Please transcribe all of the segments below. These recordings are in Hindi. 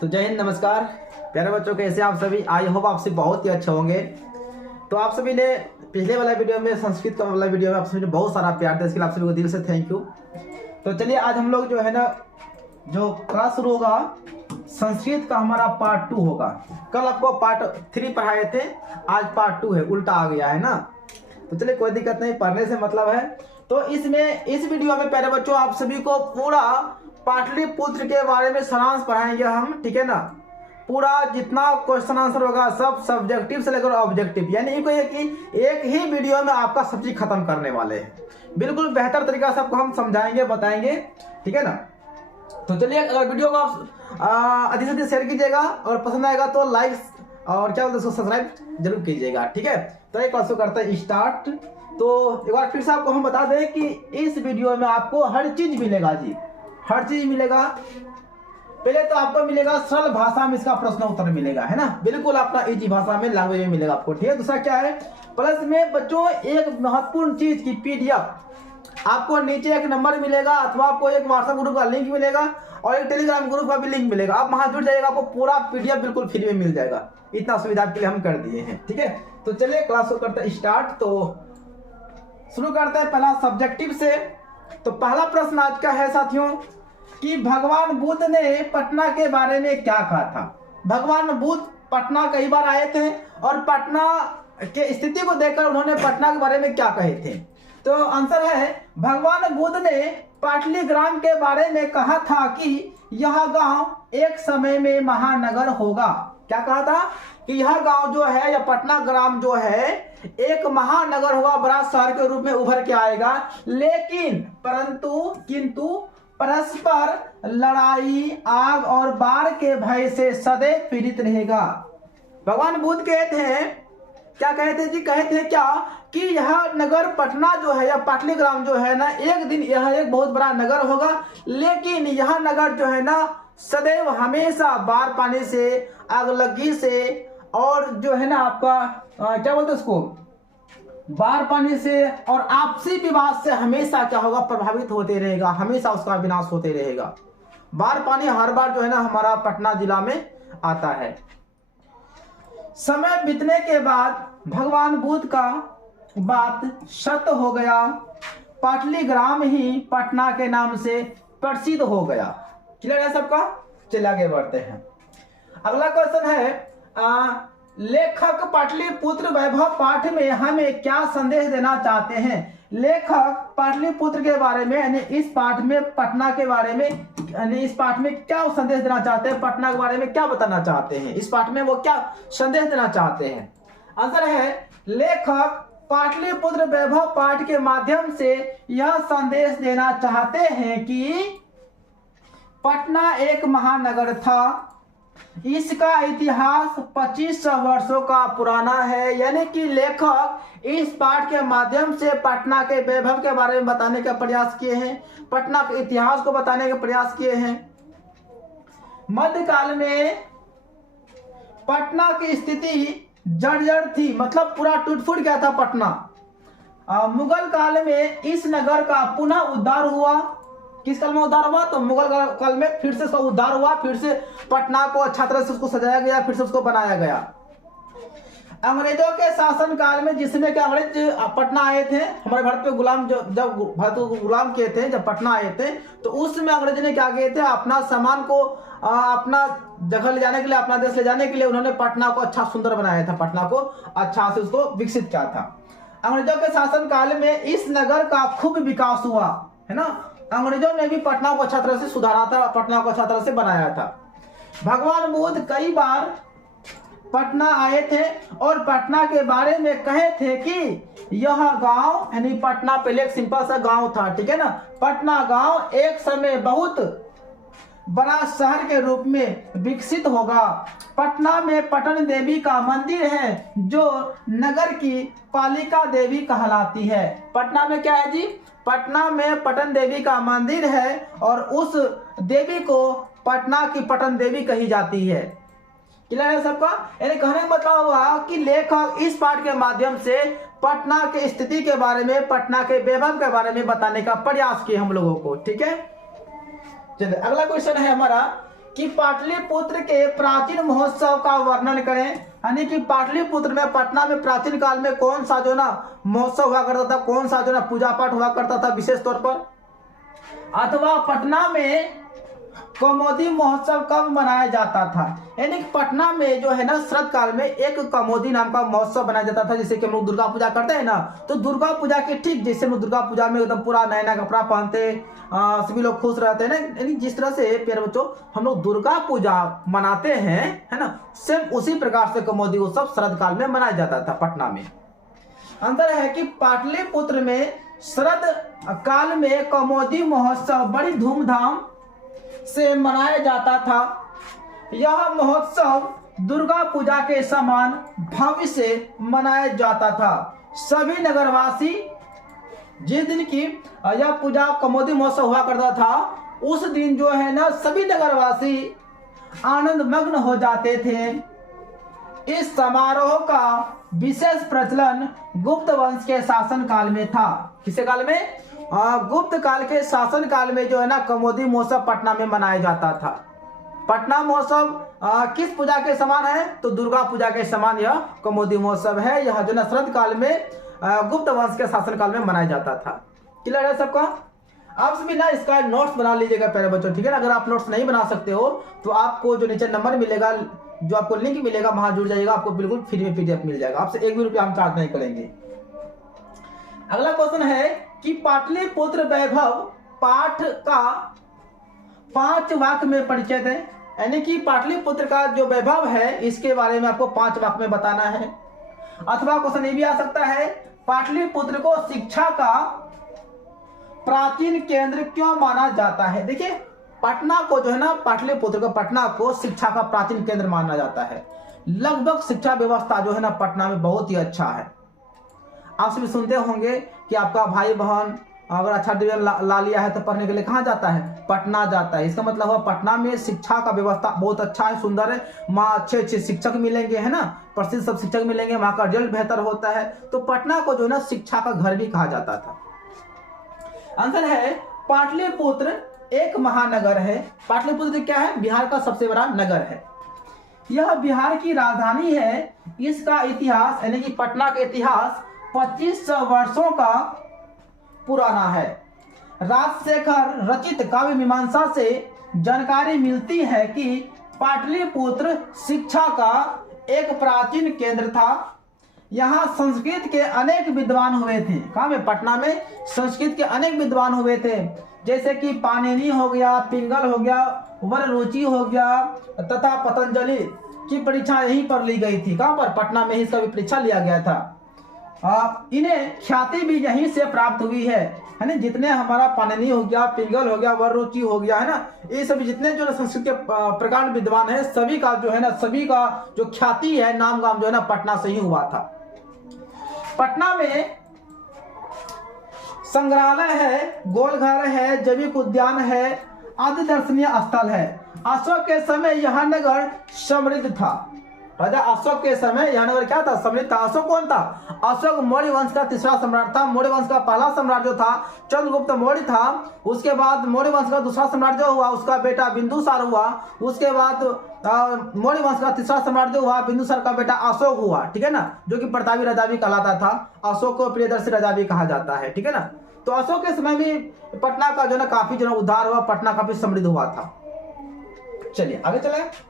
तो जय हिंद, नमस्कार प्यारे बच्चों, कैसे आप सभी। आई होप आप सभी बहुत ही अच्छे होंगे। तो आप सभी ने पिछले वाला वीडियो में, संस्कृत का वाला वीडियो में आप सभी ने बहुत सारा प्यार दिया, इसके लिए आप सभी को दिल से थैंक यू। तो चलिए आज हम लोग जो है ना, जो क्लास शुरू होगा संस्कृत का हमारा पार्ट 2 होगा। कल आपको पार्ट 3 पढ़ाए थे, आज पार्ट 2 है, उल्टा आ गया है ना। तो चलिए कोई दिक्कत नहीं, पढ़ने से मतलब है। तो इसमें इस वीडियो में प्यारे बच्चों आप सभी को पूरा पाटलिपुत्र के बारे में सारांश पढ़ाएंगे हम, ठीक है ना। पूरा जितना क्वेश्चन आंसर होगा सब सब्जेक्टिव से लेकर ऑब्जेक्टिव, यानी कि एक ही वीडियो में आपका सब चीज खत्म करने वाले हैं। बिल्कुल बेहतर तरीका से आपको हम समझाएंगे, बताएंगे, ठीक है ना। तो चलिए, अगर वीडियो को आप अधिक से अधिक शेयर कीजिएगा और पसंद आएगा तो लाइक और क्या बोलते हैं उसको सब्सक्राइब जरूर कीजिएगा, ठीक है। तो एक क्लास करते हैं स्टार्ट। तो एक बार फिर से आपको हम बता दें कि इस वीडियो में आपको हर चीज मिलेगा जी, हर चीज मिलेगा। पहले तो आपको मिलेगा सरल भाषा में इसका प्रश्न उत्तर मिलेगा, है ना, बिल्कुल अपना इजी भाषा में, लैंग्वेज में मिलेगा आपको, ठीक है। दूसरा क्या है, प्लस में बच्चों एक महत्वपूर्ण चीज की पीडीएफ आपको नीचे एक नंबर मिलेगा, अथवा आपको एक व्हाट्सएप ग्रुप का लिंक मिलेगा और एक टेलीग्राम ग्रुप का भी लिंक मिलेगा। आप वहां जुड़ जाइएगा, आपको पूरा पीडीएफ बिल्कुल फ्री में मिल जाएगा। इतना सुविधा के लिए हम कर दिए हैं, ठीक है। तो चलिए क्लास को करते हैं स्टार्ट। तो शुरू करते हैं पहला सब्जेक्टिव से। तो पहला प्रश्न आज का है साथियों कि भगवान बुद्ध ने पटना के बारे में क्या कहा था। भगवान बुद्ध पटना कई बार आए थे और पटना के स्थिति को देखकर उन्होंने पटना के बारे में क्या कहे थे। तो आंसर है, भगवान बुद्ध ने पाटलिग्राम के बारे में कहा था कि यह गांव एक समय में महानगर होगा। क्या कहा था कि यह गांव जो है या पटना ग्राम जो है एक महानगर होगा, बड़ा शहर के रूप में उभर के आएगा, लेकिन किंतु परस्पर लड़ाई, आग और बाढ़ के भय से सदैव पीड़ित रहेगा। भगवान बुद्ध कहते हैं, क्या कहते जी, कहते हैं क्या कि यह नगर पटना जो है या पाटलिग्राम जो है ना, एक दिन यह एक बहुत बड़ा नगर होगा, लेकिन यह नगर जो है ना सदैव हमेशा बाढ़ पानी से, आगलगी से और जो है ना आपका क्या बोलते हैं उसको, बाढ़ पानी से और आपसी विवाद से हमेशा क्या होगा, प्रभावित होते रहेगा, हमेशा उसका विनाश होते रहेगा। बाढ़ पानी हर बार जो है ना हमारा पटना जिला में आता है। समय बीतने के बाद भगवान बुद्ध का बात सत्य हो गया, पाटलिग्राम ही पटना के नाम से प्रसिद्ध हो गया। क्लियर है सबका। चलिए आगे बढ़ते हैं। अगला क्वेश्चन है, लेखक पाटलिपुत्र वैभव पाठ में हमें क्या संदेश देना चाहते हैं। लेखक पाटलिपुत्र के बारे में यानी इस पाठ में पटना के बारे में, यानी इस पाठ में क्या संदेश देना चाहते हैं, पटना के बारे में क्या बताना चाहते हैं, इस पाठ में वो क्या संदेश देना चाहते हैं। आंसर है, लेखक पाटलिपुत्र वैभव पाठ के माध्यम से यह संदेश देना चाहते हैं कि पटना एक महानगर था, इसका इतिहास 2500 वर्षों का पुराना है। यानी कि लेखक इस पाठ के माध्यम से पटना के वैभव के बारे में बताने का प्रयास किए हैं, पटना के इतिहास को बताने का प्रयास किए हैं। मध्यकाल में पटना की स्थिति जर्जर थी, मतलब पूरा टूट फूट गया था पटना। मुगल काल में इस नगर का पुनः उद्धार हुआ। किस काल में उद्धार हुआ, तो मुगल काल में फिर से उसका उद्धार हुआ, फिर से पटना को अच्छा तरह से उसको सजाया गया, फिर से उसको बनाया गया। अंग्रेजों के शासन काल में, जिसमें कि अंग्रेज पटना आए थे, हमारे भारत पे गुलाम जब भारत को गुलाम किए थे, जब पटना आए थे, तो उसमें अंग्रेज ने क्या किए थे, अपना सामान को अपना जगह ले जाने के लिए, अपना देश ले जाने के लिए उन्होंने पटना को अच्छा सुंदर बनाया था, पटना को अच्छा से उसको विकसित किया था। अंग्रेजों के शासन काल में इस नगर का खूब विकास हुआ, है ना। अंग्रेजों ने भी पटना को अच्छा तरह से सुधारा था, पटना को अच्छा तरह से बनाया था। भगवान बुद्ध कई बार पटना आए थे और पटना के बारे में कहे थे कि यह गांव, यानी पटना पहले एक सिंपल सा गांव था, ठीक है ना। पटना गांव एक समय बहुत बड़ा शहर के रूप में विकसित होगा। पटना में पटन देवी का मंदिर है जो नगर की पालिका देवी कहलाती है। पटना में क्या है जी, पटना में पटन देवी का मंदिर है और उस देवी को पटना की पटन देवी कही जाती है। क्लियर है सबका। यानी कहने का मतलब हुआ कि लेखक इस पाठ के माध्यम से पटना के स्थिति के बारे में, पटना के वैभव के बारे में बताने का प्रयास किए हम लोगों को, ठीक है। चलिए अगला क्वेश्चन है हमारा कि पाटलिपुत्र के प्राचीन महोत्सव का वर्णन करें, यानी कि पाटलिपुत्र में, पटना में प्राचीन काल में कौन सा जो ना महोत्सव हुआ करता था, कौन सा जो ना पूजा पाठ हुआ करता था विशेष तौर पर। अथवा पटना में कौमुदी महोत्सव कब मनाया जाता था, यानी कि पटना में जो है ना शरद काल में एक कौमुदी नाम का महोत्सव बनाया जाता था। जैसे कि हम लोग दुर्गा पूजा करते हैं ना, तो दुर्गा पूजा के ठीक जैसे हम दुर्गा पूजा में एकदम पूरा नया नया कपड़ा पहनते, सभी लोग खुश रहते हैं ना, यानी जिस तरह से प्यारे बच्चों हम लोग दुर्गा पूजा मनाते हैं, है ना, सेम उसी प्रकार से कौमुदी उत्सव शरद काल में मनाया जाता था पटना में। अंतर है कि पाटलिपुत्र में शरद काल में कौमुदी महोत्सव बड़ी धूमधाम से मनाया जाता था। यह महोत्सव दुर्गा पूजा के समान भव्य से मनाया जाता था। सभी नगरवासी जिस दिन की यह पूजा कौमुदी महोत्सव हुआ करता था, उस दिन जो है ना सभी नगरवासी आनंद मग्न हो जाते थे। इस समारोह का विशेष प्रचलन गुप्त वंश के शासन काल में था। किसे काल में? गुप्त काल के शासन काल में जो है ना कौमुदी महोत्सव पटना में मनाया जाता था। पटना महोत्सव किस पूजा के समान है? तो दुर्गा पूजा के समान यह कौमुदी महोत्सव है। यह जो ना शरद काल में गुप्त वंश के शासन काल में मनाया जाता था। क्लियर है सबका? आप सभी ना इसका नोट्स बना लीजिएगा प्यारे बच्चों, ठीक है ना। अगर आप नोट्स नहीं बना सकते हो तो आपको जो नीचे नंबर मिलेगा, जो आपको लिंक मिलेगा, वहां जुड़ जाइएगा, आपको बिल्कुल फ्री में पीडीएफ मिल जाएगा। आपसे 1 भी रुपया हम चार्ज नहीं करेंगे। अगला क्वेश्चन है कि पाटलिपुत्र वैभव पाठ का 5 वाक्य में परिचय दें, यानी कि पाटलिपुत्र का जो वैभव है इसके बारे में आपको 5 वाक्य में बताना है। अथवा क्वेश्चन ये भी आ सकता है, पाटलिपुत्र को शिक्षा का प्राचीन केंद्र क्यों माना जाता है। देखिए पटना को जो है ना, पाटलिपुत्र को, पटना को शिक्षा का प्राचीन केंद्र माना जाता है। लगभग शिक्षा व्यवस्था जो है ना पटना में बहुत ही अच्छा है। आप सभी सुनते होंगे कि आपका भाई बहन अगर अच्छा डिवीजन ला लिया है तो पढ़ने के लिए कहाँ जाता है? पटना जाता है। इसका मतलब हुआ पटना में शिक्षा का व्यवस्था बहुत अच्छा है, सुंदर है। वहाँ अच्छे शिक्षक मिलेंगे, है ना, प्रसिद्ध सब शिक्षक मिलेंगे, वहाँ का रिजल्ट बेहतर होता है। तो पटना को जो है ना शिक्षा का घर भी कहा जाता था। आंसर है पाटलिपुत्र एक महानगर है। पाटलिपुत्र क्या है? बिहार का सबसे बड़ा नगर है। यह बिहार की राजधानी है। इसका इतिहास, यानी कि पटना का इतिहास 2500 वर्षों का पुराना है। राजशेखर रचित काव्य मीमांसा से जानकारी मिलती है कि पाटलिपुत्र शिक्षा का एक प्राचीन केंद्र था। यहाँ संस्कृत के अनेक विद्वान हुए थे। कहाँ में? पटना में संस्कृत के अनेक विद्वान हुए थे, जैसे कि पाणिनि हो गया, पिंगल हो गया, वररुचि हो गया, तथा पतंजलि की परीक्षा यहीं पर ली गई थी। कहाँ पर? पटना में ही इसका भी परीक्षा लिया गया था। इन्हें ख्याति भी यहीं से प्राप्त हुई है ना। जितने हमारा पाणिनि हो गया, पिंगल हो गया, वररुचि हो गया, है ना, ये सभी जितने जो संस्कृत के प्रकार विद्वान है, सभी का जो है ना, सभी का जो ख्याति है, नाम गाम जो है ना पटना से ही हुआ था। पटना में संग्रहालय है, गोलघर है, जैविक उद्यान है, आदि दर्शनीय स्थल है। अशोक के समय यह नगर समृद्ध था। राजा अशोक के समय यह नगर क्या था? समृद्ध था। अशोक कौन था? अशोक मौर्य वंश का तीसरा सम्राट था। मौर्य वंश का पहला सम्राट जो था चंद्रगुप्त मौर्य था। उसके बाद मौर्य वंश का दूसरा सम्राट जो हुआ उसका बेटा बिंदुसार हुआ। उसके बाद मौर्य वंश का तीसरा सम्राट जो हुआ बिंदुसार का बेटा अशोक हुआ, ठीक है ना, जो कि प्रतापी राजा भी कहलाता था। अशोक को प्रियदर्शी राजा भी कहा जाता है, ठीक है ना। तो अशोक के समय में पटना का जो ना काफी जो उद्धार हुआ, पटना काफी समृद्ध हुआ था। चलिए आगे चले।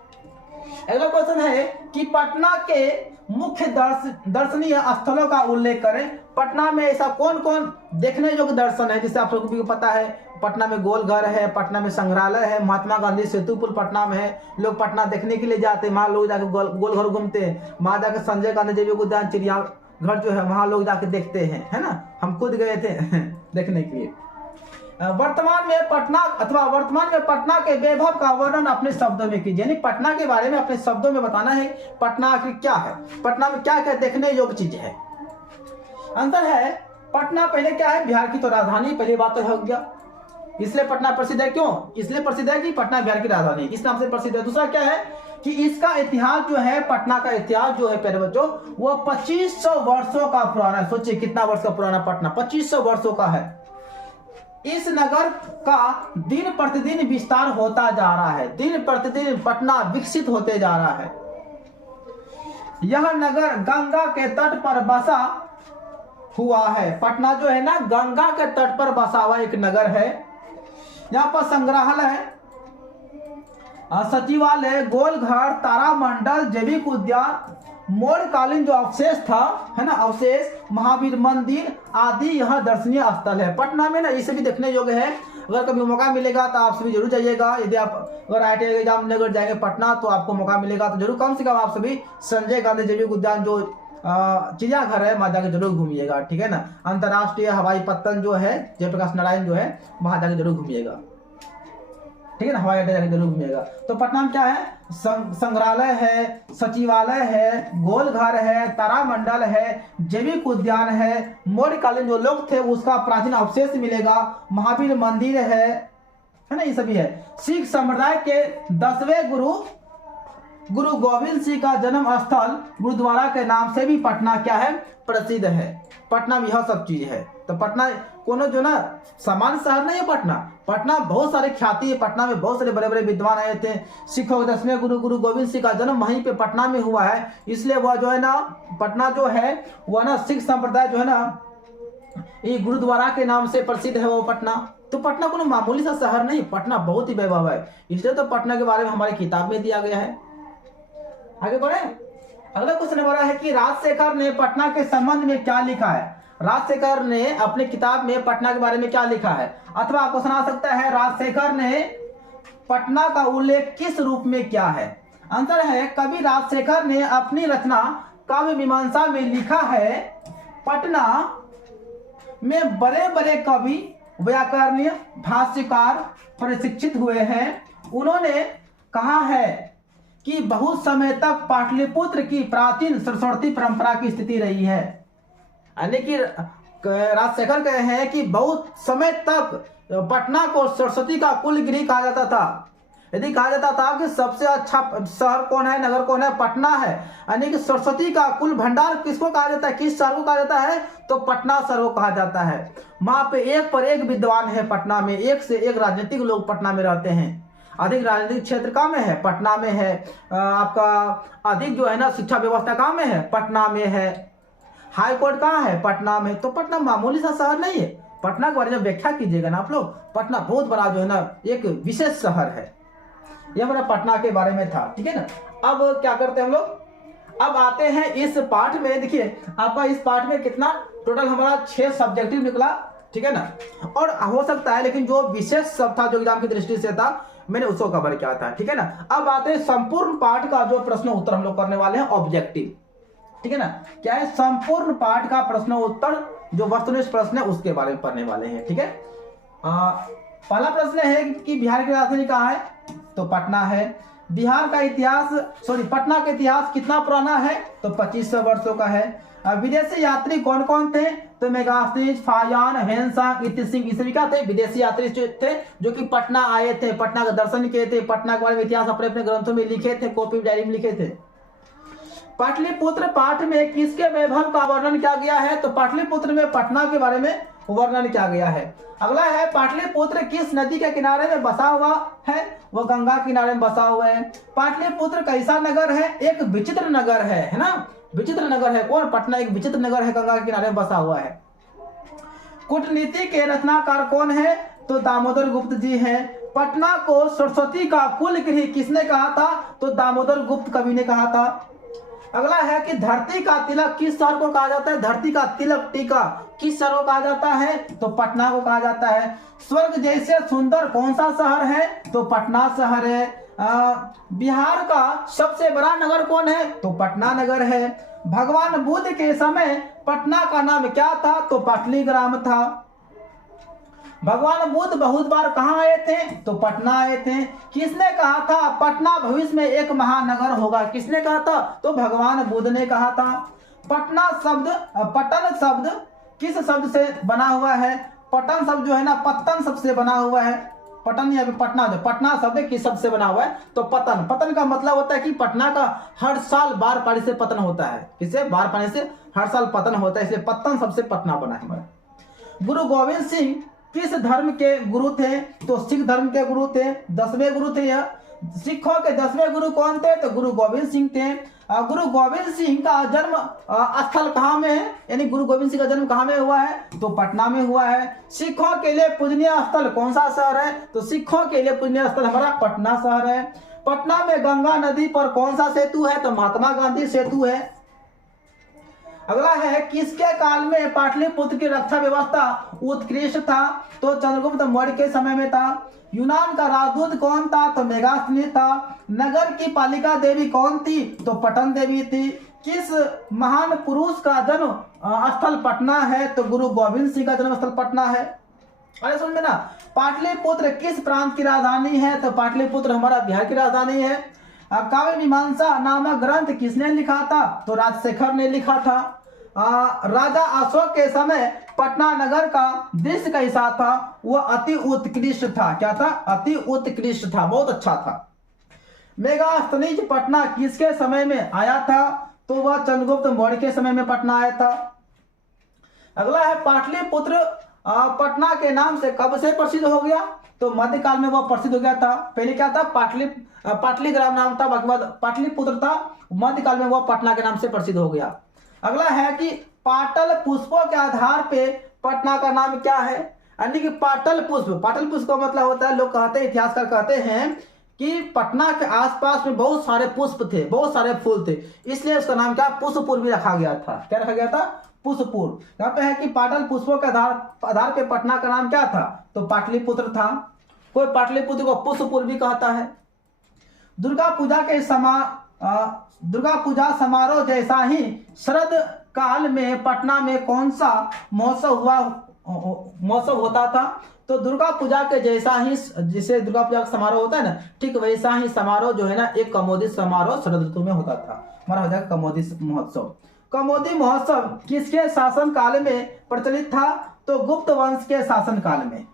अगला क्वेश्चन है कि पटना के मुख्य दर्शनीय स्थलों का उल्लेख करें। पटना में ऐसा कौन कौन देखने योग्य दर्शन है, जिससे आप लोगों को पता है? पटना में गोलघर है, पटना में संग्रहालय है, महात्मा गांधी सेतु पुल पटना में है। लोग पटना देखने के लिए जाते हैं, वहां लोग जाकर गोलघर घूमते हैं। वहां जाकर संजय गांधी जैविक उद्यान, चिड़ियाघर जो है वहां लोग जाके देखते हैं, है ना। हम खुद गए थे देखने के लिए। वर्तमान में पटना के वैभव का वर्णन अपने शब्दों में कीजिए, यानी पटना के बारे में अपने शब्दों में बताना है। पटना आखिर क्या है? पटना में क्या क्या देखने योग्य चीज है? आंसर है पटना पहले क्या है? बिहार की तो राजधानी, पहली बात तो हो गया। इसलिए पटना प्रसिद्ध है। क्यों? इसलिए प्रसिद्ध है कि पटना बिहार की राजधानी, इस नाम से प्रसिद्ध है। दूसरा क्या है कि इसका इतिहास जो है, पटना का इतिहास जो है प्यारे बच्चों, वो 2500 वर्षों का पुराना है। सोचिए कितना वर्ष का पुराना पटना, 2500 वर्षों का है। इस नगर का दिन प्रतिदिन विस्तार होता जा रहा है। दिन प्रतिदिन पटना विकसित होते जा रहा है। यह नगर गंगा के तट पर बसा हुआ है। पटना जो है ना गंगा के तट पर बसा हुआ एक नगर है। यहाँ पर संग्रहालय, सचिवालय, गोलघर, तारामंडल, जैविक उद्यान, मौर्यकालीन जो अवशेष था है ना, अवशेष, महावीर मंदिर आदि यह दर्शनीय स्थल है। पटना में ना इसे भी देखने योग्य है। अगर कभी मौका मिलेगा तो आप सभी जरूर जाइएगा। यदि आप अगर IIT एग्जाम देने अगर जाएंगे पटना तो आपको मौका मिलेगा तो जरूर कम से कम आप सभी संजय गांधी जैविक उद्यान जो चिड़ियाघर है वहां जाके जरूर घूमिएगा, ठीक है ना। अंतर्राष्ट्रीय हवाई पत्तन जो है जयप्रकाश नारायण जो है वहां जाके जरूर घूमिएगा, ठीक है ना। हवाई अड्डे जाके जरूर घूमिएगा। तो पटना में क्या है, संग्रहालय है, सचिवालय है, गोलघर है, तारामंडल है, जैविक उद्यान है, मौर्यकालीन जो लोग थे उसका प्राचीन अवशेष मिलेगा, महावीर मंदिर है ना, ये सभी है। सिख संप्रदाय के 10वें गुरु गोविंद सिंह का जन्म स्थल गुरुद्वारा के नाम से भी पटना क्या है, प्रसिद्ध है। पटना में यह सब चीज है। तो पटना कोनो जो ना सामान्य शहर नहीं है। पटना बहुत सारे ख्याति है। पटना में बहुत सारे बड़े बड़े विद्वान आए थे। सिखों के 10वें गुरु गोविंद सिंह का जन्म वहीं पे पटना में हुआ है। इसलिए वह जो है ना पटना जो है वह ना सिख संप्रदाय जो है ना ये गुरुद्वारा के नाम से प्रसिद्ध है वो पटना। तो पटना कोनो मामूली सा शहर नहीं, पटना बहुत ही वैभव है। इसलिए तो पटना के बारे में हमारी किताब में दिया गया है। आगे बढ़े। अगला क्वेश्चन हो रहा है कि राजशेखर ने पटना के संबंध में क्या लिखा है। राजशेखर ने अपनी किताब में पटना के बारे में क्या लिखा है। अथवा क्वेश्चन आ सकता है राजशेखर ने पटना का उल्लेख किस रूप में किया है। आंसर है कवि राजशेखर ने अपनी रचना काव्य मीमांसा में लिखा है पटना में बड़े बड़े कवि, व्याकरणीय, भाष्यकार प्रशिक्षित हुए हैं। उन्होंने कहा है कि बहुत समय तक पाटलिपुत्र की प्राचीन सरस्वती परंपरा की स्थिति रही है। यानी कि राजशेखर कहे हैं कि बहुत समय तक पटना को सरस्वती का कुलगिरी कहा जाता था। यदि कहा जाता था कि सबसे अच्छा शहर कौन है, नगर कौन है, पटना है। यानी कि सरस्वती का कुल भंडार किसको कहा जाता है, किस शहर को कहा जाता है, तो पटना शहर को कहा जाता है। वहां पे एक पर एक विद्वान है। पटना में एक से एक राजनीतिक लोग पटना में रहते हैं। अधिक राजनीतिक क्षेत्र कहाँ में है, पटना में है। आपका अधिक जो है ना शिक्षा व्यवस्था कहाँ में है, पटना में है। हाई कोर्ट कहाँ है, पटना में। तो पटना मामूली सा शहर नहीं है। पटना के बारे में व्याख्या कीजिएगा ना आप लोग। पटना बहुत बड़ा जो है ना एक विशेष शहर है। यह हमारा पटना के बारे में था, ठीक है ना। अब क्या करते हैं हम लोग, अब आते हैं इस पाठ में। देखिए आपका इस पाठ में कितना टोटल हमारा 6 सब्जेक्टिव निकला, ठीक है ना। और हो सकता है लेकिन जो विशेष सब था जो एग्जाम की दृष्टि से था मैंने उसको कवर किया था, ठीक है ना। अब आते हैं संपूर्ण पाठ का जो प्रश्न उत्तर हम लोग करने वाले हैं ऑब्जेक्टिव, ठीक है ना। क्या है, संपूर्ण पाठ का प्रश्न उत्तर जो वस्तुनिष्ठ प्रश्न है उसके बारे में पढ़ने वाले हैं, ठीक है। पहला प्रश्न है कि बिहार की राजधानी कहाँ है, तो पटना है। बिहार का इतिहास पटना का इतिहास कितना पुराना है, तो 2500 वर्षों का है। विदेशी यात्री कौन कौन थे, तो मेगास्टिच, फायान, हेनसांग, इति सिंह, ये सभी क्या थे, विदेशी यात्री थे जो कि पटना आए थे, पटना का दर्शन किए थे, पटना के बारे में इतिहास अपने अपने ग्रंथों में लिखे थे, कॉपी डायरी में लिखे थे। पाटलिपुत्र पाठ में किसके वैभव का वर्णन किया गया है, तो पाटलिपुत्र में पटना के बारे में वर्णन किया गया है। अगला है पाटलिपुत्र किस नदी के किनारे में बसा हुआ है, वो गंगा किनारे में बसा हुआ है। पाटलिपुत्र कैसा नगर है, एक विचित्र नगर है ना, विचित्र नगर है। कौन, पटना एक विचित्र नगर है, गंगा के किनारे में बसा हुआ है। कूटनीति के रचनाकार कौन है, तो दामोदर गुप्त जी हैं। पटना को सरस्वती का कुलगृह किसने कहा था, तो दामोदर गुप्त कवि ने कहा था। अगला है कि धरती का तिलक किस शहर को कहा जाता है, धरती का तिलक टीका किस शहर को कहा जाता है, तो पटना को कहा जाता है। स्वर्ग जैसे सुंदर कौन सा शहर है, तो पटना शहर है। बिहार का सबसे बड़ा नगर कौन है, तो पटना नगर है। भगवान बुद्ध के समय पटना का नाम क्या था, तो पाटलीग्राम था। भगवान बुद्ध बहुत बार कहाँ आए थे, तो पटना आए थे। किसने कहा था पटना भविष्य में एक महानगर होगा, किसने कहा था, तो भगवान बुद्ध ने कहा था। पटना शब्द, पटन शब्द किस शब्द से बना हुआ है, पटन शब्द जो है ना पत्तन शब्द से बना हुआ है। पटन या पटना, जो पटना शब्द किस शब्द से बना हुआ है, तो पतन। पतन का मतलब होता है कि पटना का हर साल बाढ़ पानी से पतन होता है। किससे, बाढ़ पानी से हर साल पतन होता है, इसलिए पत्तन शब्द से पटना बना है हमारा। गुरु गोविंद सिंह किस धर्म के गुरु थे? तो सिख धर्म के गुरु थे, 10वें गुरु थे यह। सिखों के 10वें गुरु कौन थे? तो गुरु गोविंद सिंह थे। गुरु गोविंद सिंह का जन्म स्थल कहाँ में है, यानी गुरु गोविंद सिंह का जन्म कहाँ में हुआ है? तो पटना में हुआ है। सिखों के लिए पूजनीय स्थल कौन सा शहर है? तो सिखों के लिए पूजनीय स्थल हमारा पटना शहर है। पटना में गंगा नदी पर कौन सा सेतु है? तो महात्मा गांधी सेतु है। अगला है, किसके काल में पाटलिपुत्र की रक्षा व्यवस्था उत्कृष्ट था? तो चंद्रगुप्त मौर्य के समय में था। यूनान का राजदूत कौन था? तो मेगास्थनीज था। नगर की पालिका देवी कौन थी? तो पटन देवी थी। किस महान पुरुष का जन्म स्थल पटना है? तो गुरु गोविंद सिंह का जन्म स्थल पटना है। अरे सुन में ना, पाटलिपुत्र किस प्रांत की राजधानी है? तो पाटलिपुत्र हमारा बिहार की राजधानी है। काव्य मीमांसा नामक ग्रंथ किसने लिखा था? तो राजशेखर ने लिखा था। राजा अशोक के समय पटना नगर का दृश्य कैसा था? वह अति उत्कृष्ट था। क्या था? अति उत्कृष्ट था, बहुत अच्छा था। मेगास्थनीज पटना किसके समय में आया था? तो वह चंद्रगुप्त मौर्य के समय में पटना आया था। अगला है, पाटलिपुत्र पटना के नाम से कब से प्रसिद्ध हो गया? तो मध्यकाल में वह प्रसिद्ध हो गया था। पहले क्या था? पाटलिग्राम नाम था, बाकी बाद पाटलिपुत्र था। मध्यकाल में वह पटना के नाम से प्रसिद्ध हो गया। अगला है कि पाटल पुष्पों के आधार पे पटना का नाम क्या है? यानी कि पाटल पुष्प का मतलब होता है, लोग कहते हैं, इतिहासकार कहते हैं कि पटना के आसपास में बहुत सारे पुष्प थे, बहुत सारे फूल थे, इसलिए उसका नाम क्या? पुष्पपुर भी रखा गया था। क्या रखा गया था? पुष्पपुर। यहाँ पे है कि पाटल पुष्पों के आधार पे पटना का नाम क्या था? तो पाटलिपुत्र था। कोई पाटलिपुत्र को पुष्पपुर भी कहता है। दुर्गा पूजा समारोह जैसा ही शरद काल में पटना में कौन सा महोत्सव होता था? तो दुर्गा पूजा के जैसा ही, जिसे दुर्गा पूजा का समारोह होता है ना, ठीक वैसा ही समारोह जो है ना, एक कमोदी समारोह शरद ऋतु में होता था। हमारा हो जाएगा कमोदी महोत्सव। कमोदी महोत्सव किसके शासन काल में प्रचलित था? तो गुप्त वंश के शासन काल में।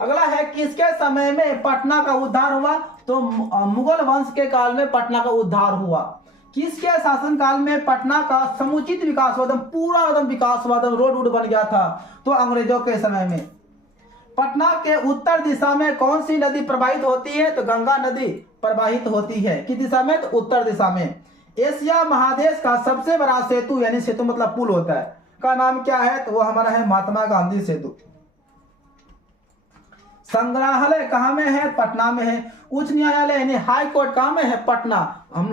अगला है, किसके समय में पटना का उद्धार हुआ? तो मुगल वंश के काल में पटना का उद्धार हुआ। किसके शासन काल में पटना का समुचित विकास हुआ? पूरा एकदम विकास हुआ, रोड बन गया था। तो अंग्रेजों के समय में। पटना के उत्तर दिशा में कौन सी नदी प्रवाहित होती है? तो गंगा नदी प्रवाहित होती है। किस दिशा में? तो उत्तर दिशा में। एशिया महादेश का सबसे बड़ा सेतु, यानी सेतु मतलब पुल होता है, का नाम क्या है? तो वो हमारा है महात्मा गांधी सेतु। संग्रहालय कहाँ में है? पटना में है। उच्च न्यायालय यानी हाई कोर्ट कहाँ में है? पटना। हम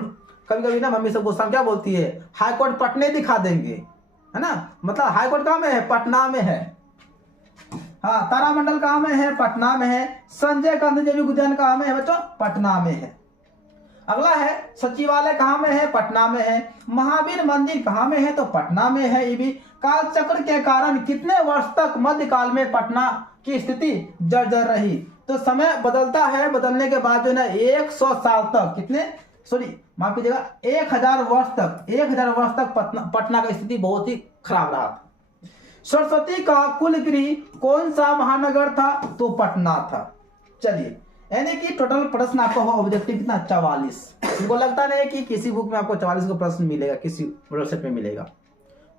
कभी कभी ना मम्मी सब गुस्सा क्या बोलती है, हाई कोर्ट पटने दिखा देंगे, है ना, मतलब हाई कोर्ट कहाँ में है? पटना में है। हाँ, तारामंडल कहाँ में है? पटना में है। संजय गांधी जैविक उद्यान कहाँ में है बच्चों? पटना में है। अगला है, सचिवालय कहाँ में है? पटना में है। महावीर मंदिर कहाँ में है? तो पटना में है। ये भी काल चक्र के कारण कितने वर्ष तक मध्यकाल में पटना की स्थिति जर्जर रही? तो समय बदलता है, बदलने के बाद जो है 100 साल तक, कितने, सॉरी माफ कीजिएगा, 1000 वर्ष तक पटना का स्थिति बहुत ही खराब रहा था। सरस्वती का कुलगिरी कौन सा महानगर था? तो पटना था। चलिए, यानी कि टोटल प्रश्न आपको हो ऑब्जेक्टिव कितना? 44। मुझको लगता नहीं है कि किसी बुक में आपको 44 का प्रश्न मिलेगा, किसी वेबसाइट में मिलेगा।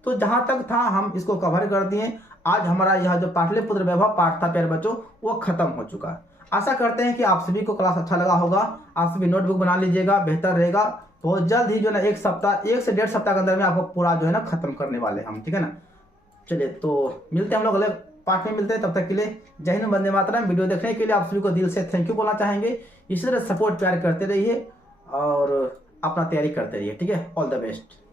तो जहां तक था हम इसको कवर कर दिए। आज हमारा यह जो पाटलिपुत्र वैभव पाठ था प्यारे बच्चों, वो खत्म हो चुका है। आशा करते हैं कि आप सभी को क्लास अच्छा लगा होगा। आप सभी नोटबुक बना लीजिएगा, बेहतर रहेगा। तो जल्द ही जो है 1 से 1.5 सप्ताह के अंदर में आपको पूरा जो है ना खत्म करने वाले हम, ठीक है ना। चलिए, तो मिलते हैं हम लोग अगले पार्ट में मिलते हैं। तब तक के लिए जय हिंद, वंदे मातरम। वीडियो देखने के लिए आप सभी को दिल से थैंक यू बोलना चाहेंगे। इसी तरह सपोर्ट प्यार करते रहिए और अपना तैयारी करते रहिए, ठीक है। All the best.